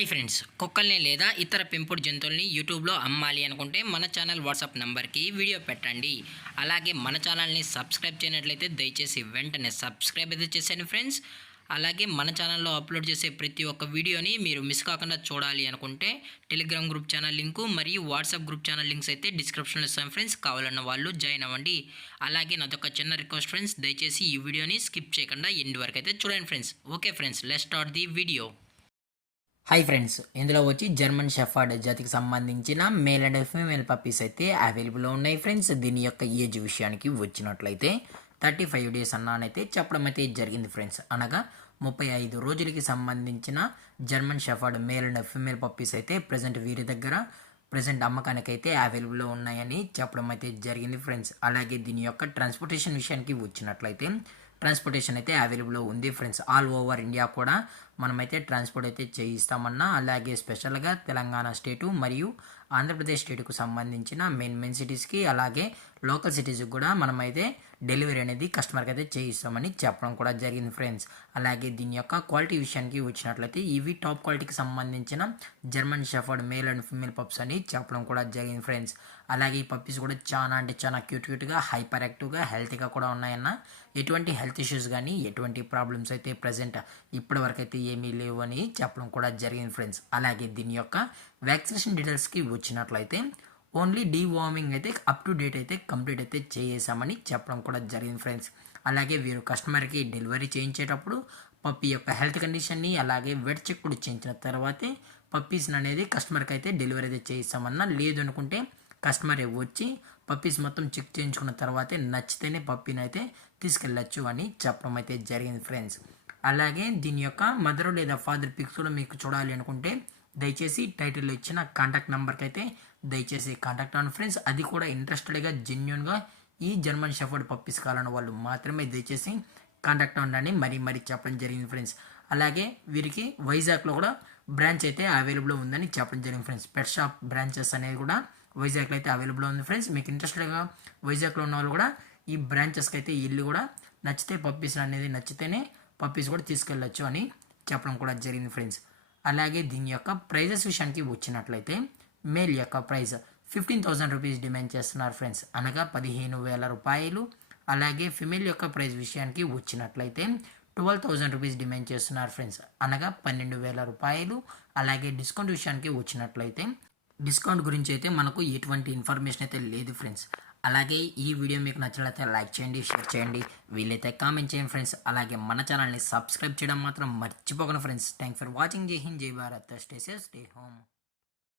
Hi friends, కుక్కల్ని లేదా ఇతర పెంపుడు జంతువుల్ని యూట్యూబ్లో అమ్మాలి అనుకుంటే మన ఛానల్ వాట్సాప్ నెంబర్కి వీడియో పెట్టండి. అలాగే మన ఛానల్ని సబ్స్క్రైబ్ చేయనట్లయితే దయచేసి వెంటనే సబ్స్క్రైబ్ అయితే చేసేయండి ఫ్రెండ్స్. అలాగే మన ఛానల్లో అప్లోడ్ చేసే ప్రతి ఒక్క వీడియోని మీరు మిస్ కాకుండా చూడాలి అనుకుంటే టెలిగ్రామ్ గ్రూప్ ఛానల్ లింకు మరియు వాట్సాప్ గ్రూప్ ఛానల్ లింక్స్ అయితే డిస్క్రిప్షన్లో ఇస్తాను ఫ్రెండ్స్. కావాలన్న వాళ్ళు జాయిన్ అవ్వండి. అలాగే నాదొక చిన్న రిక్వెస్ట్ ఫ్రెండ్స్, దయచేసి ఈ వీడియోని స్కిప్ చేయకుండా ఎండ్ వరకు అయితే చూడండి friends. Okay friends, let's start the video. Hi friends, ఇందులో వచ్చి జర్మన్ షెఫర్డ్ జాతికి సంబంధించిన మేల్ అండ్ ఫీమేల్ పప్పీస్ అయితే అవైలబుల్లో ఉన్నాయి ఫ్రెండ్స్. దీని యొక్క ఏజ్ విషయానికి వచ్చినట్లయితే 35 డేస్ అన్నానైతే చెప్పడం అయితే జరిగింది ఫ్రెండ్స్. అనగా 35 రోజులకి సంబంధించిన German shepherd male and female puppies అయితే వీరి దగ్గర ప్రజెంట్ అమ్మకానికి అయితే అవైలబుల్లో ఉన్నాయని చెప్పడం అయితే జరిగింది ఫ్రెండ్స్. అలాగే దీని యొక్క ట్రాన్స్పోర్టేషన్ విషయానికి వచ్చినట్లయితే ట్రాన్స్పోర్టేషన్ అయితే అవైలబుల్లో ఉంది ఫ్రెండ్స్. ఆల్ ఓవర్ ఇండియా కూడా మనమైతే ట్రాన్స్పోర్ట్ అయితే చేయిస్తామన్నా. అలాగే స్పెషల్గా తెలంగాణ స్టేటు మరియు ఆంధ్రప్రదేశ్ స్టేట్కు సంబంధించిన మెయిన్ సిటీస్కి అలాగే లోకల్ సిటీస్కి కూడా మనమైతే డెలివరీ అనేది కస్టమర్కి అయితే చేయిస్తామని చెప్పడం కూడా జరిగింది ఫ్రెండ్స్. అలాగే దీని యొక్క క్వాలిటీ విషయానికి వచ్చినట్లయితే ఇవి టాప్ క్వాలిటీకి సంబంధించిన German shepherd male and female pups అని చెప్పడం కూడా జరిగింది ఫ్రెండ్స్. అలాగే ఈ పప్పీస్ కూడా చాలా అంటే చాలా క్యూట్గా హైపర్ యాక్టివ్గా హెల్తీగా కూడా ఉన్నాయన్న. ఎటువంటి హెల్త్ ఇష్యూస్ కానీ ఎటువంటి ప్రాబ్లమ్స్ అయితే ప్రజెంట్ ఇప్పటి వరకు అయితే ఏమీ లేవు అని చెప్పడం కూడా జరిగింది ఫ్రెండ్స్. అలాగే దీని యొక్క వ్యాక్సినేషన్ డీటెయిల్స్కి వచ్చినట్లయితే ఓన్లీ డీవార్మింగ్ అయితే అప్ టు డేట్ అయితే కంప్లీట్ అయితే చేసామని చెప్పడం కూడా జరిగింది ఫ్రెండ్స్. అలాగే వీరు కస్టమర్కి డెలివరీ చేయించేటప్పుడు పప్పీ యొక్క హెల్త్ కండిషన్ని అలాగే వెట్ చెక్ కూడా చేయించిన తర్వాతే పప్పీస్ని అనేది కస్టమర్కి అయితే డెలివరీ అయితే చేయిస్తామన్నా. లేదు అనుకుంటే కస్టమర్ వచ్చి పప్పీస్ మొత్తం చెక్ చేయించుకున్న తర్వాతే నచ్చితేనే పప్పీని అయితే తీసుకెళ్ళచ్చు అని చెప్పడం అయితే జరిగింది ఫ్రెండ్స్. అలాగే దీని యొక్క మదర్ లేదా ఫాదర్ పిక్స్ కూడా మీకు చూడాలి అనుకుంటే దయచేసి టైటిల్లో ఇచ్చిన కాంటాక్ట్ నెంబర్కి అయితే దయచేసి కాంటాక్ట్ అవ్వండి ఫ్రెండ్స్. అది కూడా ఇంట్రెస్టెడ్గా జెన్యున్గా ఈ జర్మన్ షెఫర్డ్ పప్పీస్ కావాలన్న వాళ్ళు మాత్రమే దయచేసి కాంటాక్ట్ అవ్వండి మరీ చెప్పడం జరిగింది ఫ్రెండ్స్. అలాగే వీరికి వైజాగ్లో కూడా బ్రాంచ్ అయితే అవైలబుల్ ఉందని చెప్పడం జరిగింది ఫ్రెండ్స్. పెట్ షాప్ బ్రాంచెస్ అనేది కూడా వైజాగ్లో అయితే అవైలబుల్ ఉంది ఫ్రెండ్స్. మీకు ఇంట్రెస్టెడ్గా వైజాగ్లో ఉన్న వాళ్ళు కూడా ఈ బ్రాంచెస్కి అయితే ఇల్లు కూడా నచ్చితే పప్పీస్ అనేది నచ్చితేనే పప్పీస్ కూడా తీసుకెళ్ళచ్చు అని చెప్పడం కూడా జరిగింది ఫ్రెండ్స్. అలాగే దీని యొక్క ప్రైజెస్ విషయానికి వచ్చినట్లయితే మేల్ యొక్క ప్రైస్ 15,000 రూపీస్ డిమాండ్ చేస్తున్నారు ఫ్రెండ్స్, అనగా 15,000 రూపాయలు. అలాగే ఫిమేల్ యొక్క ప్రైస్ విషయానికి వచ్చినట్లయితే 12,000 రూపీస్ డిమాండ్ చేస్తున్నారు ఫ్రెండ్స్, అనగా 12,000 రూపాయలు. అలాగే డిస్కౌంట్ విషయానికి వచ్చినట్లయితే డిస్కౌంట్ గురించి అయితే మనకు ఎటువంటి ఇన్ఫర్మేషన్ అయితే లేదు ఫ్రెండ్స్. అలాగే ఈ వీడియో మీకు నచ్చినట్లయితే లైక్ చేయండి, షేర్ చేయండి, వీలైతే కామెంట్ చేయండి ఫ్రెండ్స్. అలాగే మన ఛానల్ని సబ్స్క్రైబ్ చేయడం మాత్రం మర్చిపోకండి ఫ్రెండ్స్. Thanks for watching. జై హింద్, జై Bharat, stay safe, stay home.